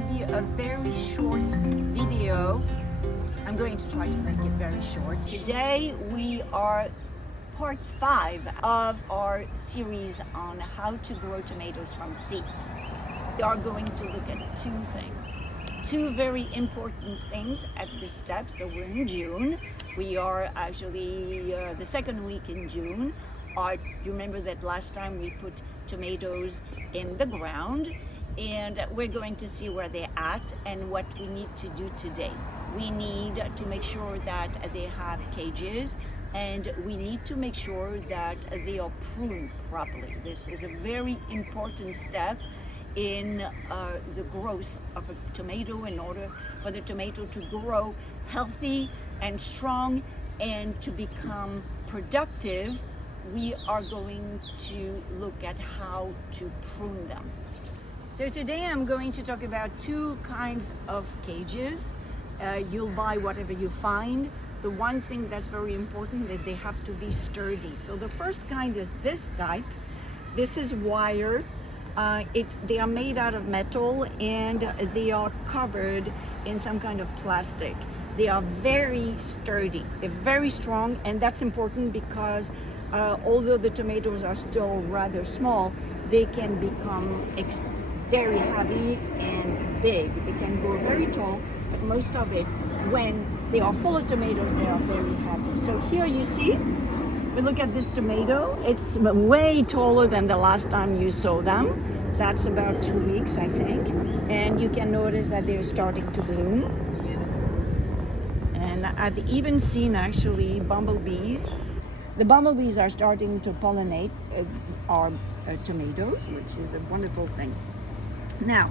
to be a very short video. I'm going to try to make it very short. Today we are part 5 of our series on how to grow tomatoes from seed. We are going to look at two very important things at this step. So we're in June. We are actually the second week in June. You remember that last time we put tomatoes in the ground, and we're going to see where they're at and what we need to do today. We need to make sure that they have cages, and we need to make sure that they are pruned properly. This is a very important step in the growth of a tomato. In order for the tomato to grow healthy and strong and to become productive, we are going to look at how to prune them. So today I'm going to talk about two kinds of cages. You'll buy whatever you find. The one thing that's very important that they have to be sturdy. So the first kind is this type. This is wire. They are made out of metal and they are covered in some kind of plastic. They are very sturdy, they're very strong, and that's important because although the tomatoes are still rather small, they can become very heavy and big. They can grow very tall, but most of it, when they are full of tomatoes, they are very heavy. So here you see, we look at this tomato. It's way taller than the last time you saw them. That's about 2 weeks, I think. And you can notice that they're starting to bloom. And I've even seen actually bumblebees. The bumblebees are starting to pollinate our tomatoes, which is a wonderful thing. Now,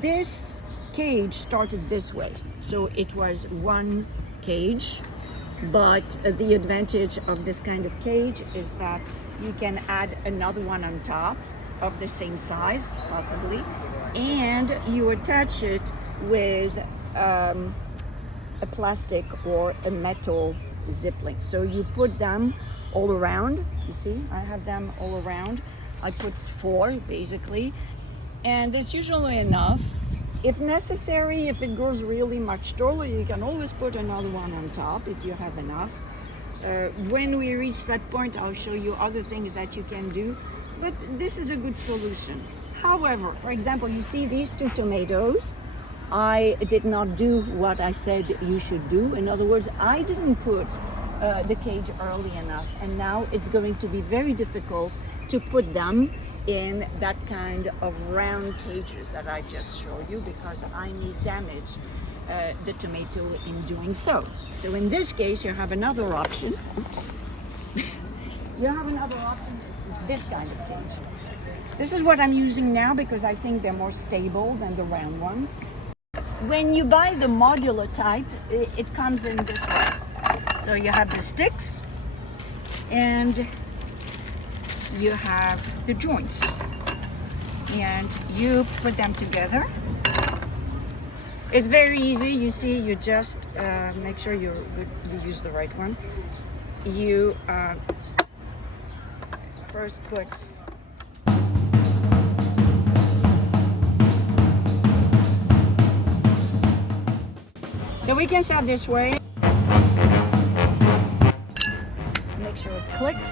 this cage started this way. So it was one cage, but the advantage of this kind of cage is that you can add another one on top of the same size, possibly, and you attach it with a plastic or a metal zipling. So you put them all around. You see, I have them all around. I put 4 basically, and it's usually enough. If necessary, if it grows really much taller, you can always put another one on top if you have enough. When we reach that point, I'll show you other things that you can do, but this is a good solution. However, for example, you see these 2 tomatoes. I did not do what I said you should do. In other words, I didn't put the cage early enough, and now it's going to be very difficult to put them in that kind of round cages that I just showed you, because I may damage the tomato in doing so. So in this case, you have another option. Oops. You have another option. This is this kind of cage. This is what I'm using now because I think they're more stable than the round ones. When you buy the modular type, it comes in this way. So you have the sticks and you have the joints, and you put them together. It's very easy. You see, you just make sure you use the right one. You first put so we can start this way. Make sure it clicks.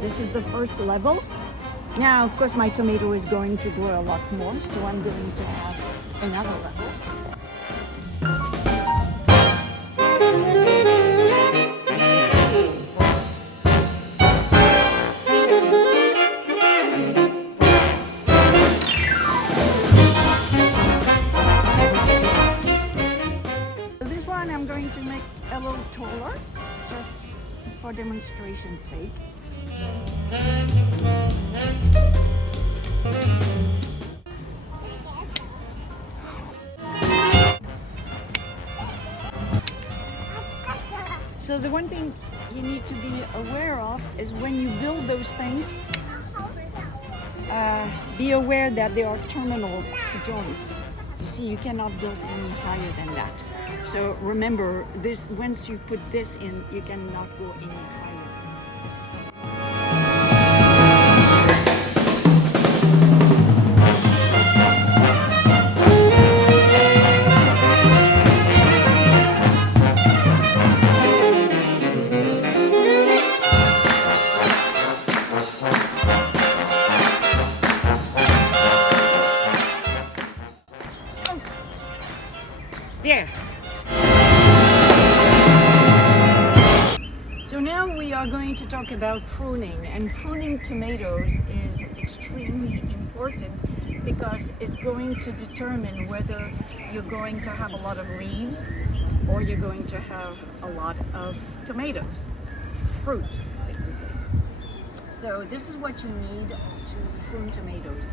This is the first level. Now, of course, my tomato is going to grow a lot more, so I'm going to have another level. So this one I'm going to make a little taller, just for demonstration's sake. So the one thing you need to be aware of is when you build those things, be aware that there are terminal joints. You see, you cannot build any higher than that. So remember this, once you put this in, you cannot go any higher. There. So now we are going to talk about pruning, and pruning tomatoes is extremely important because it's going to determine whether you're going to have a lot of leaves or you're going to have a lot of tomatoes, fruit basically. So this is what you need to prune tomatoes.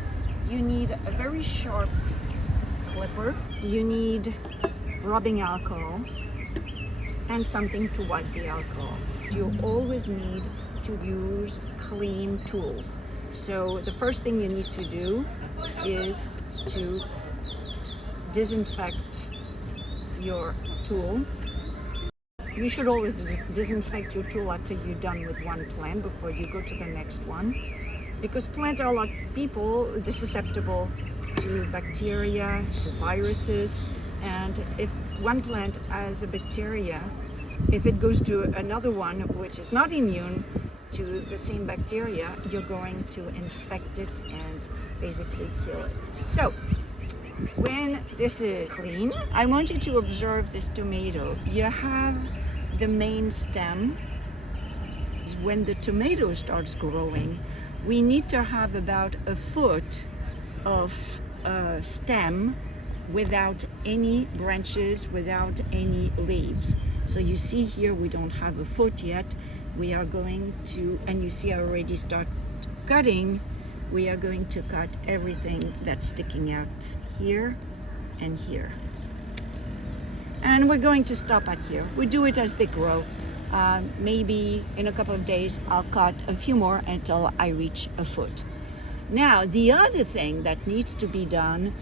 You need a very sharp clipper, you need rubbing alcohol, and something to wipe the alcohol. You always need to use clean tools. So the first thing you need to do is to disinfect your tool. You should always disinfect your tool after you're done with one plant before you go to the next one, because plants are like people, they're susceptible to bacteria, to viruses. And if one plant has a bacteria, if it goes to another one which is not immune to the same bacteria, you're going to infect it and basically kill it. So when this is clean, I want you to observe this tomato. You have the main stem. When the tomato starts growing, we need to have about a foot of stem without any branches, without any leaves. So you see here we don't have a foot yet. We are going to, and you see I already start cutting, we are going to cut everything that's sticking out here and here. And we're going to stop at here. We do it as they grow. Maybe in a couple of days I'll cut a few more until I reach a foot. Now the other thing that needs to be done,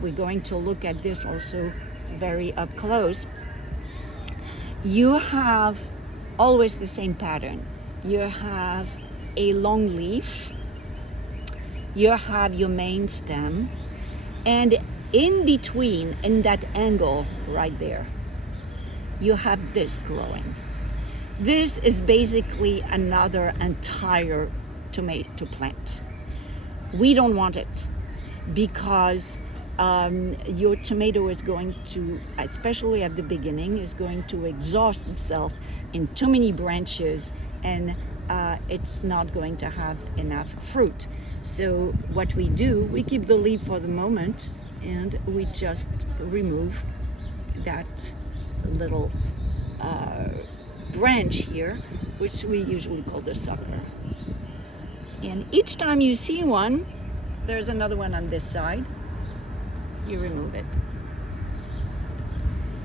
we're going to look at this also very up close. You have always the same pattern. You have a long leaf, you have your main stem, and in between, in that angle right there, you have this growing. This is basically another entire tomato plant. We don't want it because your tomato is going to, especially at the beginning, is going to exhaust itself in too many branches, and it's not going to have enough fruit. So what we do, we keep the leaf for the moment and we just remove that little branch here, which we usually call the sucker. And each time you see one, there's another one on this side, you remove it.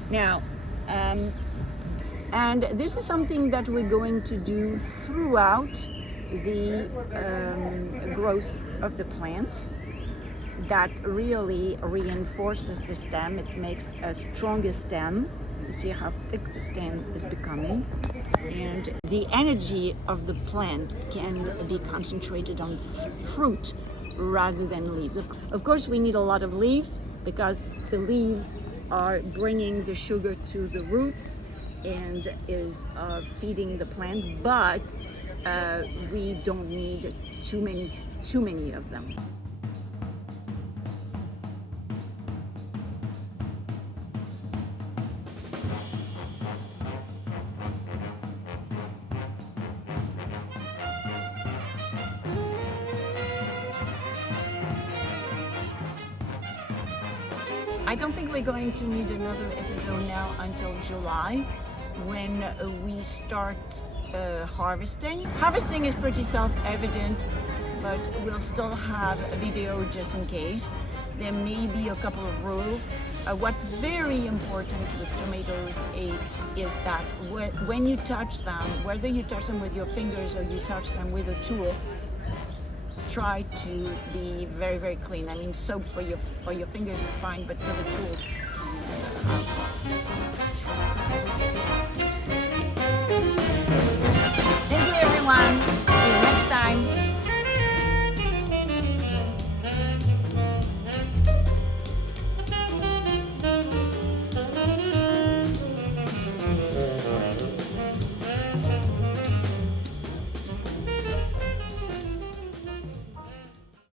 Now, and this is something that we're going to do throughout the growth of the plant. That really reinforces the stem. It makes a stronger stem. You see how thick the stem is becoming. And the energy of the plant can be concentrated on fruit rather than leaves. Of course, we need a lot of leaves because the leaves are bringing the sugar to the roots and is feeding the plant, but we don't need too many of them. I don't think we're going to need another episode now until July, when we start harvesting. Harvesting is pretty self-evident, but we'll still have a video just in case. There may be a couple of rules. What's very important with tomatoes is that when you touch them, whether you touch them with your fingers or you touch them with a tool, try to be very, very clean. I mean, soap for your fingers is fine, but for the tools,